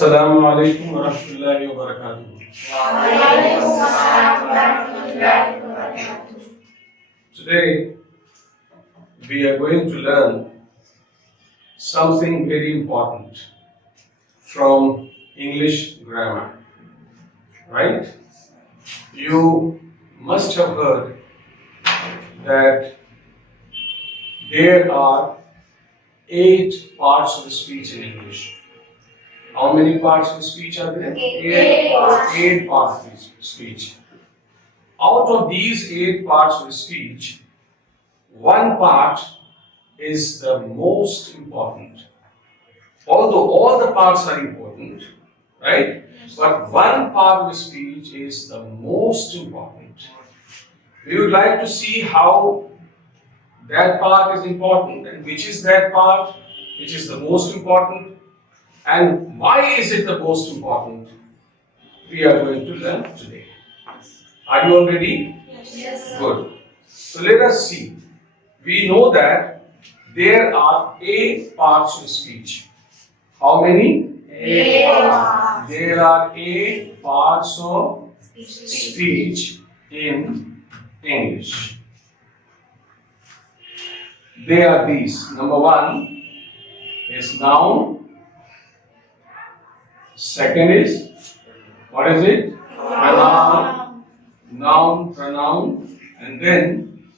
Assalamu alaikum wa rahmatullahi wa barakatuh. Today we are going to learn something very important from English grammar. Right? You must have heard that there are 8 parts of the speech in English. How many parts of speech are there? 8 parts of speech. Out of these 8 parts of speech, one part is the most important. Although all the parts are important, right? But one part of speech is the most important. We would like to see how that part is important and which is that part which is the most important. And why is it the most important? We are going to learn today. Are you all ready? Yes. Good. So let us see. We know that there are 8 parts of speech. How many? 8 parts. There are 8 parts of speech in English. They are these. Number 1 is noun. Second is, what is it? Pronoun. Noun, pronoun, and then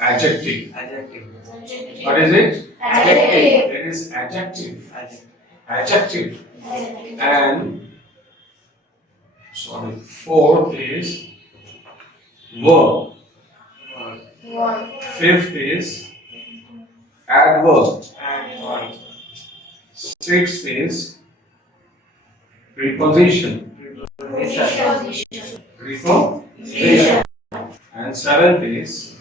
adjective. What is it? Adjective. It is adjective. Adjective. And fourth is verb. Fifth is adverb. Sixth is preposition. Preposition. And seventh is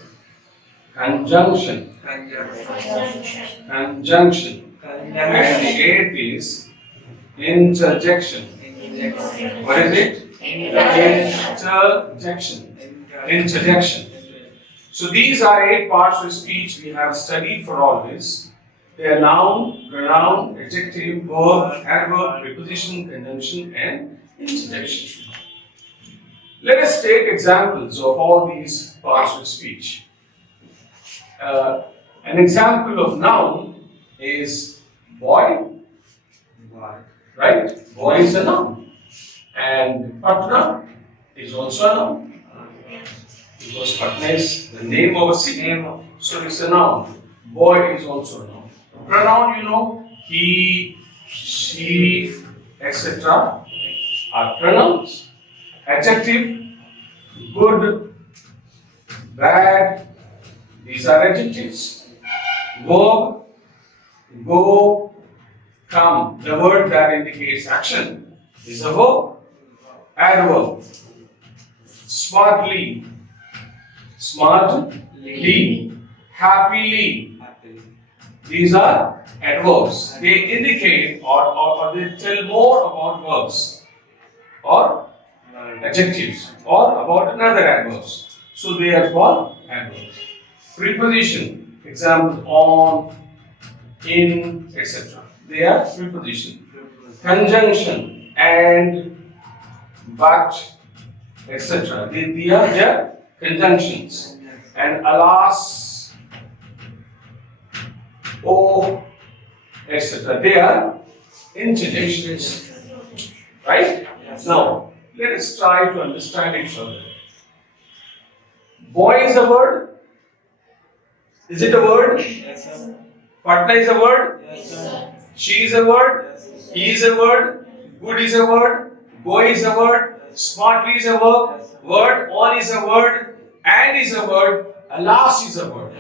conjunction. Conjunction. And eighth is interjection. What is it? Interjection. Interjection. So these are 8 parts of speech we have studied for always. They are noun, pronoun, adjective, verb, adverb, preposition, conjunction, and interjection. Let us take examples of all these parts of speech. An example of noun is boy. Right? Boy is a noun. And Patna is also a noun. Because Patna is the name of a city. So it's a noun. Boy is also a noun. Pronoun, you know, he, she, etc. are pronouns. Adjective, good, bad, these are adjectives. Verb, go, come. The word that indicates action is a verb. Adverb, smartly, smartly, happily. These are adverbs. They indicate or they tell more about verbs or adjectives or about another adverbs. So they are called adverbs. Preposition, example on, in, etc. They are preposition. Conjunction, and, but, etc. They are their conjunctions. And alas, oh, etc. They are interjections. Right? Now, let us try to understand it further. Boy is a word. Is it a word? Patna is a word. She is a word. He is a word. Good is a word. Boy is a word. Smartly is a verb. Word. On is a word. And is a word. Alas is a word.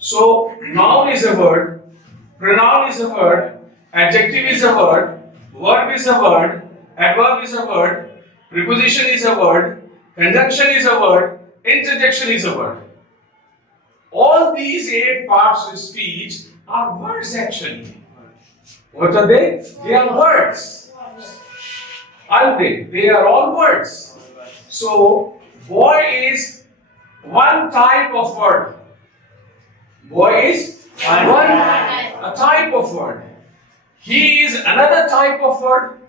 So, noun is a word. Pronoun is a word. Adjective is a word. Verb is a word. Adverb is a word. Preposition is a word. Conjunction is a word. Interjection is a word. All these 8 parts of speech are words actually. What are they? They are words. Aren't they? They are all words. So, boy is one type of word. Boy is a type of word. He is another type of word.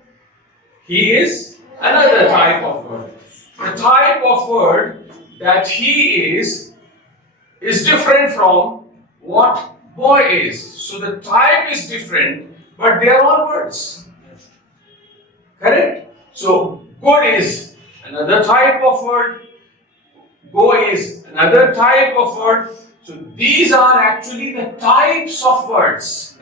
He is another type of word. The type of word that he is different from what boy is. So the type is different, but they are all words. Correct? So good is another type of word. Go is another type of word. So these are actually the types of words.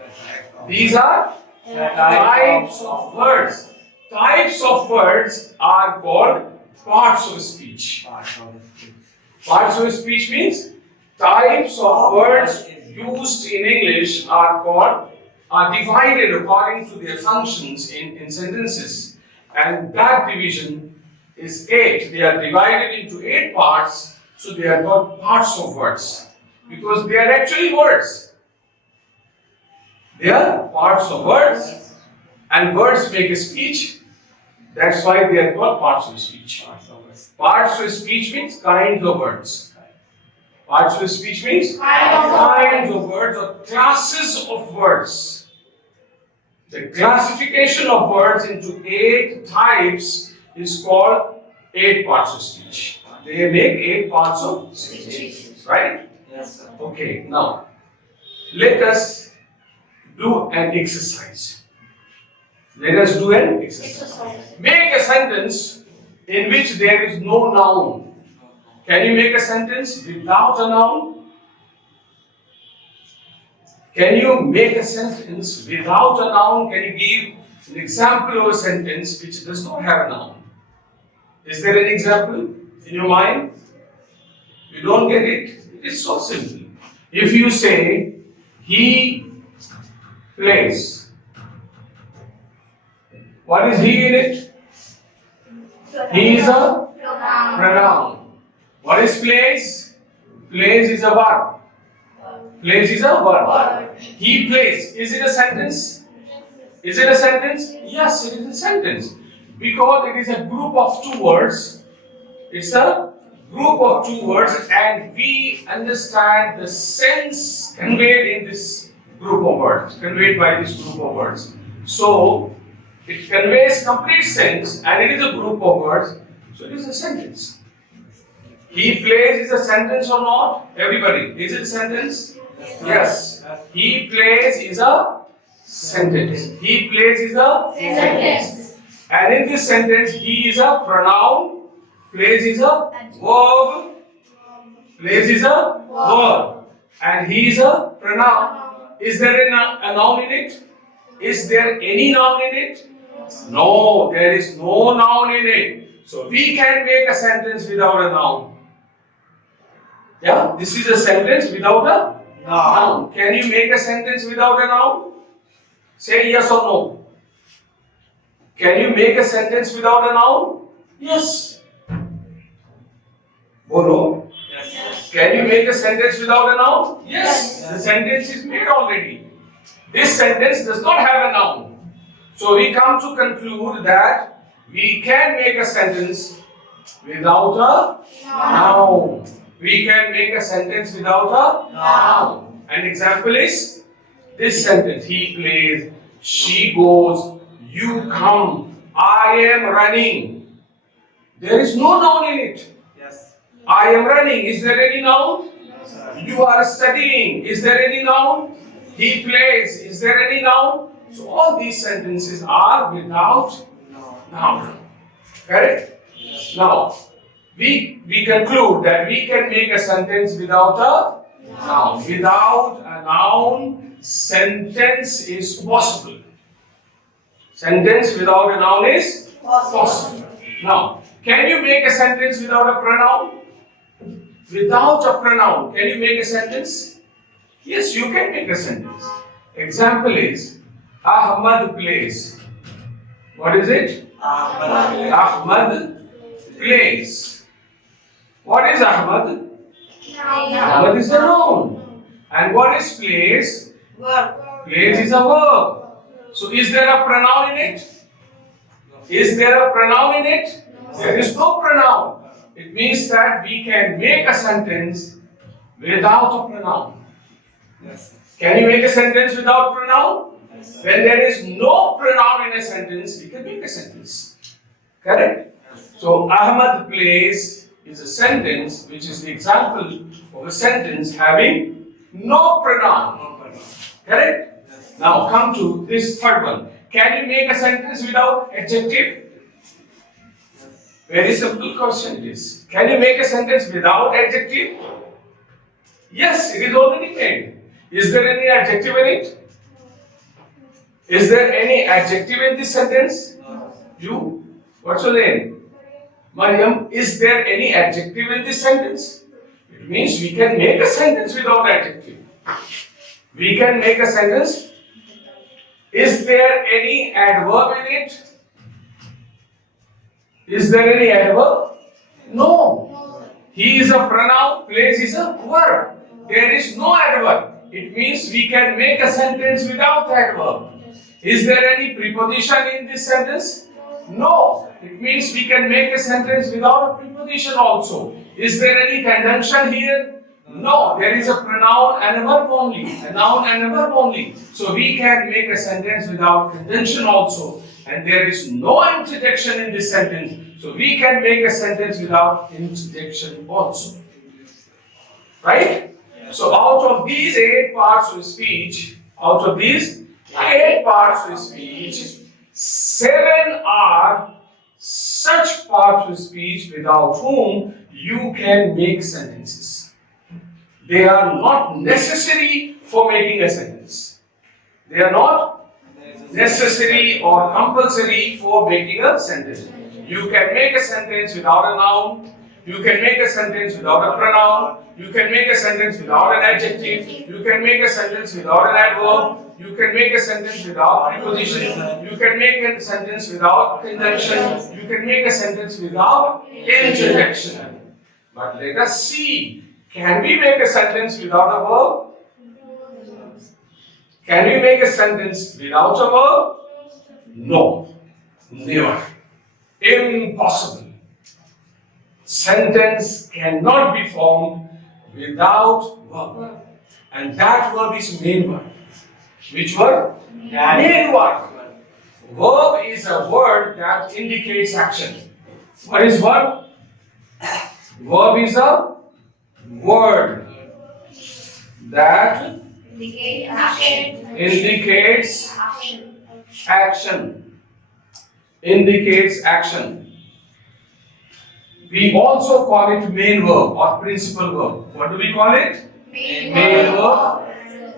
These are types of words. Types of words are called parts of speech. Parts of speech means types of words used in English are divided according to their functions in sentences. And that division is 8. They are divided into 8 parts, so they are called parts of words. Because they are actually words. They are parts of words, and words make a speech. That's why they are called parts of speech. Parts of speech means kinds of words. Parts of speech means kinds of words or classes of words. The classification of words into 8 types is called 8 parts of speech. They make 8 parts of speech. Right? Yes, sir. Okay, now let us do an exercise. Let us do an exercise. Make a sentence in which there is no noun. Can you make a sentence without a noun? Can you make a sentence without a noun? Can you give an example of a sentence which does not have a noun? Is there an example in your mind? You don't get it? It is so simple. If you say, he plays, what is he in it? He is a pronoun. What is plays? Plays is a verb. Plays is a verb. He plays. Is it a sentence? Is it a sentence? Yes, it is a sentence. Because it is a group of 2 words. It's a group of 2 words, and we understand the sense conveyed in this group of words, conveyed by this group of words. So, it conveys complete sense, and it is a group of words, so it is a sentence. He plays is a sentence or not? Everybody, is it a sentence? Yes. He plays is a sentence. He plays is a Sentence. And in this sentence, he is a pronoun, plays is a verb, plays is a verb, and he is a pronoun. Is there a noun in it? Is there any noun in it? No, there is no noun in it. So we can make a sentence without a noun. Yeah, this is a sentence without a noun. Can you make a sentence without a noun? Say yes or no. Can you make a sentence without a noun? Yes. Bolo. Yes. Can you make a sentence without a noun? Yes. Yes. The sentence is made already. This sentence does not have a noun. So we come to conclude that we can make a sentence without a noun. We can make a sentence without a noun. An example is this sentence. He plays, she goes, you come, I am running. There is no noun in it. Yes. I am running. Is there any noun? No, sir. You are studying. Is there any noun? He plays. Is there any noun? So all these sentences are without No. noun. Correct? Now, we conclude that we can make a sentence without a noun. Without a noun, sentence is possible. Sentence without a noun is possible. Now, can you make a sentence without a pronoun? Without a pronoun, can you make a sentence? Yes, you can make a sentence. Example is, Ahmad plays. What is it? Ahmad plays. What is Ahmad? Ahmad is a noun. And what is plays? Plays is a verb. So is there a pronoun in it? Is there a pronoun in it? There is no pronoun. It means that we can make a sentence without a pronoun. Yes. Can you make a sentence without pronoun? When there is no pronoun in a sentence, we can make a sentence. Correct? So Ahmad plays is a sentence which is the example of a sentence having no pronoun. Correct? Now come to this third one. Can you make a sentence without adjective? Very simple question it is. Can you make a sentence without adjective? Yes, it is already made. Is there any adjective in it? Is there any adjective in this sentence? You? What's your name? Mariam, is there any adjective in this sentence? It means we can make a sentence without adjective. We can make a sentence. Is there any adverb in it? Is there any adverb? No. He is a pronoun, place is a verb. There is no adverb. It means we can make a sentence without adverb. Is there any preposition in this sentence? No. It means we can make a sentence without a preposition also. Is there any conjunction here? No. There is a pronoun and a verb only. A noun and a verb only. So we can make a sentence without conjunction also. And there is no interjection in this sentence. So we can make a sentence without interjection also. Right? So out of these 8 parts of speech, 7 are such parts of speech without whom you can make sentences. They are not necessary for making a sentence. They are not necessary or compulsory for making a sentence. You can make a sentence without a noun. You can make a sentence without a pronoun. You can make a sentence without an adjective. You can make a sentence without an adverb. You can make a sentence without preposition. You can make a sentence without conjunction. You can make a sentence without interjection. But let us see. Can we make a sentence without a verb? Can we make a sentence without a verb? No. Never. Impossible. Sentence cannot be formed without verb. And that verb is main verb. Which word? Main verb. Verb is a word that indicates action. What is verb? Verb is a word that indicates action. Indicates action. We also call it main verb or principal verb. What do we call it? Main verb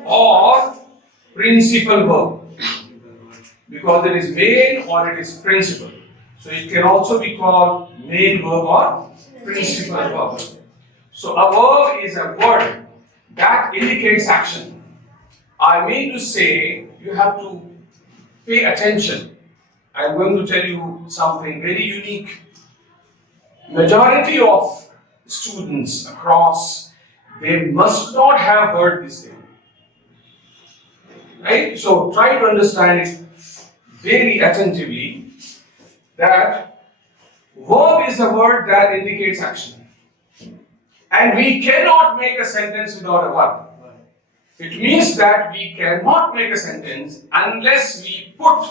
or principal verb. Because it is main or it is principal. So it can also be called main verb or principal verb. So a verb is a word that indicates action. I mean to say, you have to pay attention. I'm going to tell you something very unique. Majority of students across, they must not have heard this thing. Right? So try to understand it very attentively that verb is a word that indicates action. And we cannot make a sentence without a verb. It means that we cannot make a sentence unless we put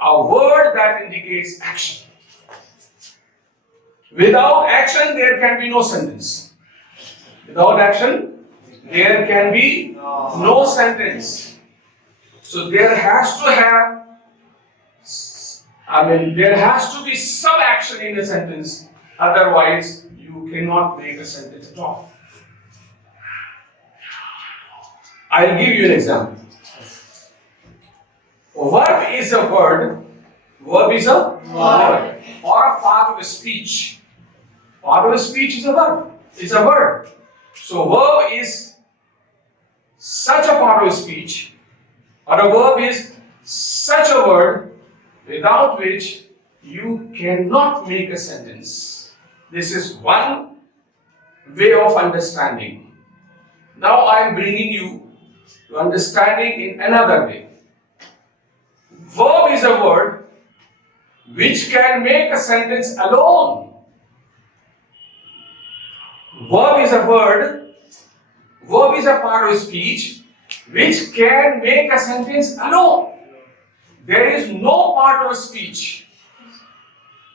a word that indicates action. Without action, there can be no sentence. Without action, there can be no sentence. So there has to be some action in a sentence. Otherwise, you cannot make a sentence at all. I'll give you an example. Verb is a word. Verb is a word or a part of a speech. Part of a speech is a verb. It's a word. So verb is such a part of a speech, or a verb is such a word without which you cannot make a sentence. This is one way of understanding. Now I am bringing you to understanding in another way. Verb is a word which can make a sentence alone. Verb is a word, verb is a part of speech which can make a sentence alone. there is no part of a speech.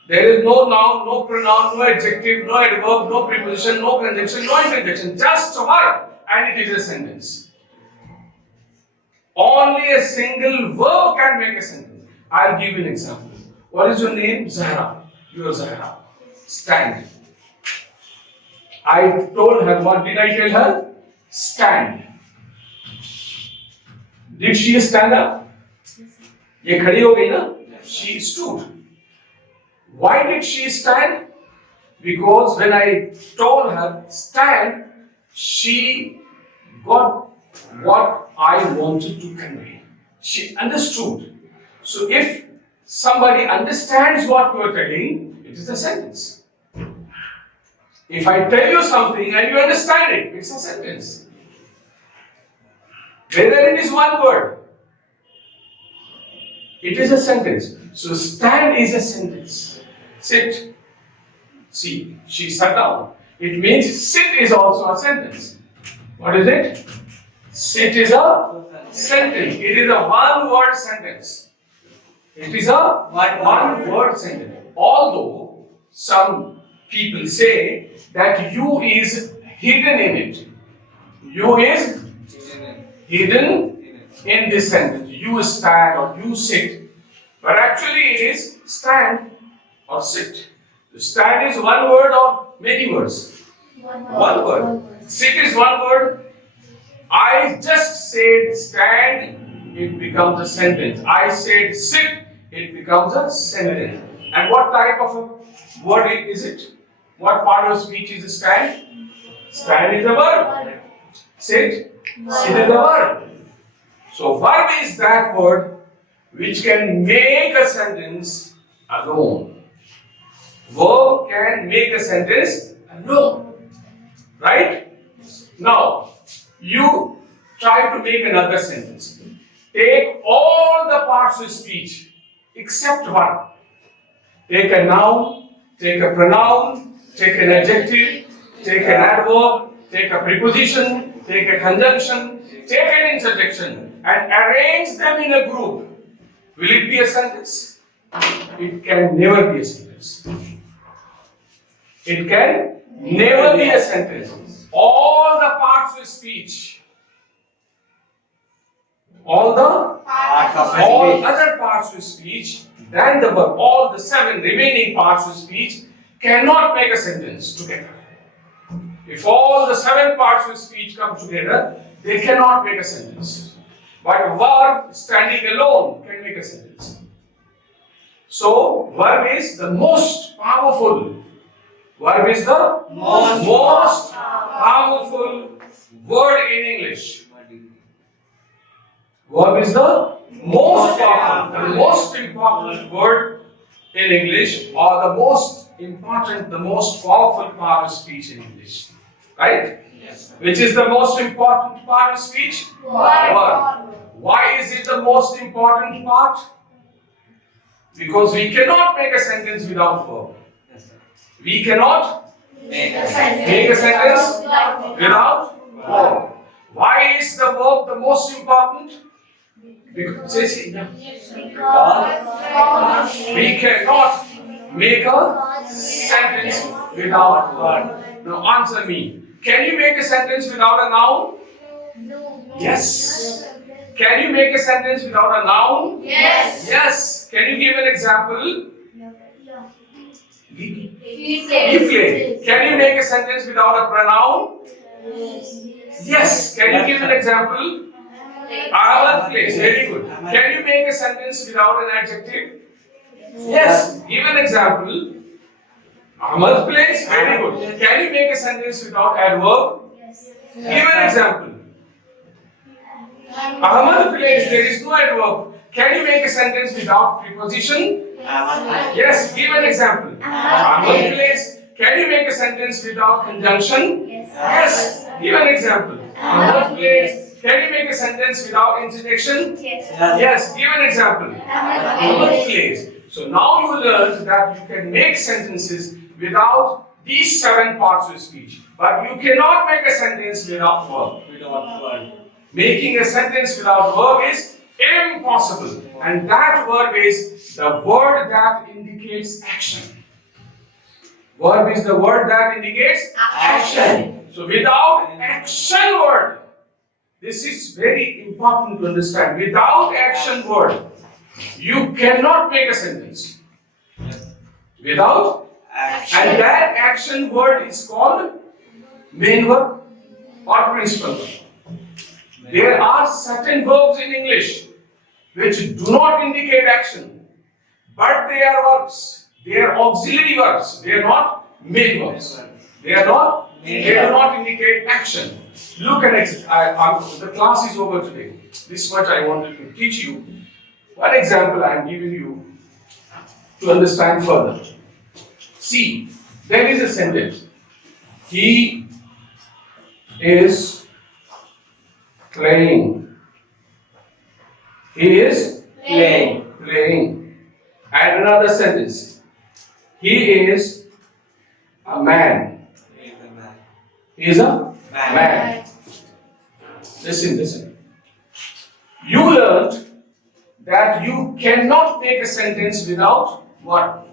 There is no noun, no pronoun, no adjective, no adverb, no preposition, no conjunction, no interjection. Just a verb, and it is a sentence. Only a single verb can make a sentence. I'll give you an example. What is your name? Zahra. You are Zahra. Stand. I told her, what did I tell her? Stand. Did she stand up? ये खड़ी हो गई ना? She stood. Why did she stand? Because when I told her stand, she got what I wanted to convey. She understood. So if somebody understands what you are telling, it is a sentence. If I tell you something and you understand it, it's a sentence. Whether it is one word, it is a sentence. So stand is a sentence. Sit. See, she sat down. It means sit is also a sentence. What is it? Sit is a sentence. It is a one-word sentence. It is a one-word sentence. Although some people say that you is hidden in it. You is hidden in this sentence. You stand or you sit. But actually it is stand or sit. Stand is one word or many words? One word. Sit is one word. I just said stand, it becomes a sentence. I said sit, it becomes a sentence. And what type of a word is it? What part of speech is stand? Stand is a verb. Sit is a verb. So verb is that word which can make a sentence alone. Verb can make a sentence alone. Right? Now, you try to make another sentence. Take all the parts of speech except one. Take a noun, take a pronoun, take an adjective, take an adverb, take a preposition, take a conjunction, take an interjection, and arrange them in a group. Will it be a sentence? It can never be a sentence. It can never be a sentence. All the parts of speech, all other parts of speech than the verb, all the 7 remaining parts of speech cannot make a sentence together. If all the 7 parts of speech come together, they cannot make a sentence. But a verb standing alone can make a sentence. So, verb is the most powerful. Verb is the most powerful word in English. Verb is the most powerful, the most important word in English, or the most important, the most powerful part of speech in English. Right? Yes. Which is the most important part of speech? Verb. Why is it the most important part? Because we cannot make a sentence without verb. We cannot make a sentence without verb. Why is the verb the most important? Because we cannot make a sentence without verb. Now answer me. Can you make a sentence without a noun? Yes. Can you make a sentence without a noun? Yes. Yes. Can you give an example? He Play. Can you make a sentence without a pronoun? Yes. Can you give an example? Ahmad plays. Very good. Can you make a sentence without an adjective? Yes. Give an example. Ahmad plays. Very good. Can you make a sentence without adverb? Give an example. Ahmad plays. There is no adverb. Can you make a sentence without preposition? Yes. Give an example. Ahmad plays. Can you make a sentence without conjunction? Yes. Give an example. Ahmad plays. Can you make a sentence without interjection? Yes. Give an example. Ahmad plays. So now you learned that you can make sentences without these 7 parts of speech. But you cannot make a sentence without verb. Making a sentence without verb is impossible. And that verb is the word that indicates action. Verb is the word that indicates action. So without action word, this is very important to understand. Without action word, you cannot make a sentence. Without Action. and that action word is called main verb or principal verb. There are certain verbs in English which do not indicate action, but they are verbs. They are auxiliary verbs. They are not main verbs. They are not. They do not indicate action. Look at it. The class is over today. This much I wanted to teach you. One example I am giving you to understand further. See, there is a sentence. He is playing. He is playing. And another sentence. He is a man. He is a man. Listen. You learned that you cannot make a sentence without what?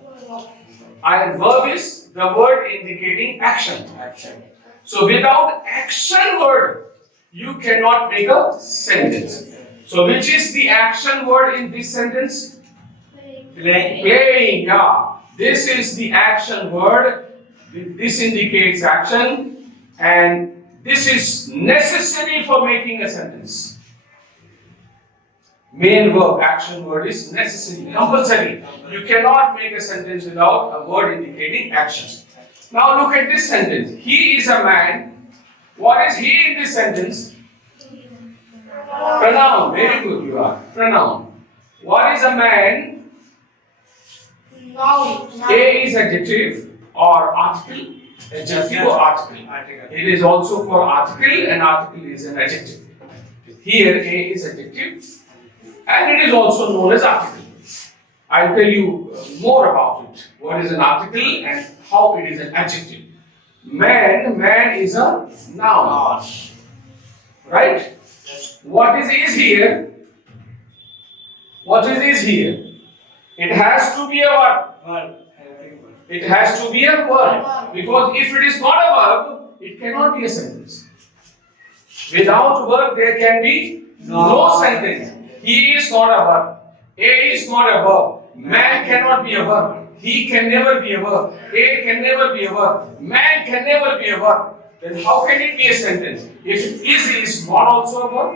And verb is the word indicating action. So without action word, you cannot make a sentence. So which is the action word in this sentence? Playing. Yeah. This is the action word. This indicates action, and this is necessary for making a sentence. Main verb, action word is necessary, compulsory. You cannot make a sentence without a word indicating action. Now look at this sentence. He is a man. What is he in this sentence? Pronoun. Very good you are. Pronoun. What is a man? Noun. A is adjective or article. Adjective or article. It is also for article, and article is an adjective. Here A is adjective, and it is also known as article. I'll tell you more about it. What is an article and how it is an adjective. Man is a noun. Right? What is here? What is here? It has to be a verb. It has to be a verb. Because if it is not a verb, it cannot be a sentence. Without verb, there can be no sentence. He is not a verb. A is not a verb. Man cannot be a verb. He can never be a verb. A can never be a verb. Man can never be a verb. Then how can it be a sentence? If is not also a verb,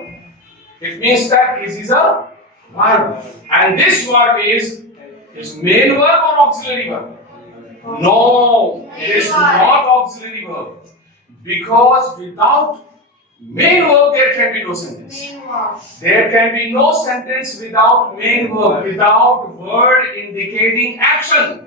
it means that is a verb. And this verb is main verb or auxiliary verb? No, it is not auxiliary verb. Because without main verb there can be no sentence. There can be no sentence without main verb, without word indicating action.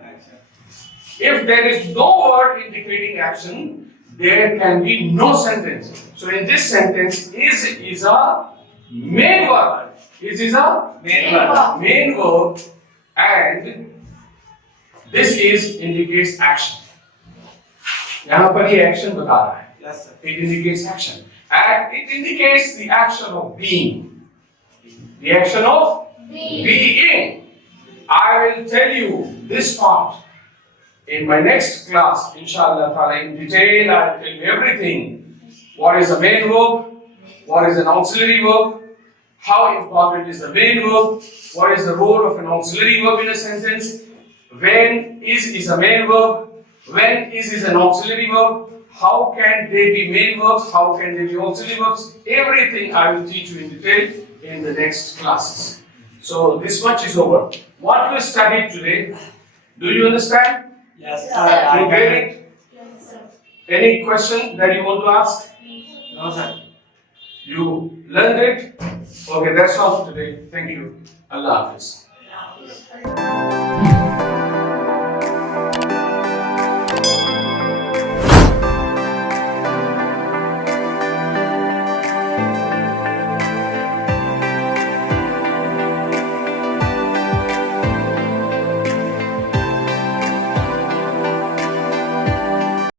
If there is no word indicating action, there can be no sentence. So in this sentence, is a main verb. Is a main verb, and this is indicates action. यहाँ पर ये action बता रहा है. Yes, sir. It indicates action, and it indicates the action of being. The action of being. I will tell you this part in my next class, inshallah ta'ala, in detail. I will tell you everything. What is a main verb? What is an auxiliary verb? How important is the main verb? What is the role of an auxiliary verb in a sentence? When is a main verb? When is an auxiliary verb? How can they be main verbs? How can they be auxiliary verbs? Everything I will teach you in detail in the next classes. So this much is over. What we studied today, do you understand? Yes, Yes, sir. You get it? Any question that you want to ask? No, sir. You learned it? Okay, that's all for today. Thank you. Allah Hafiz. Yes.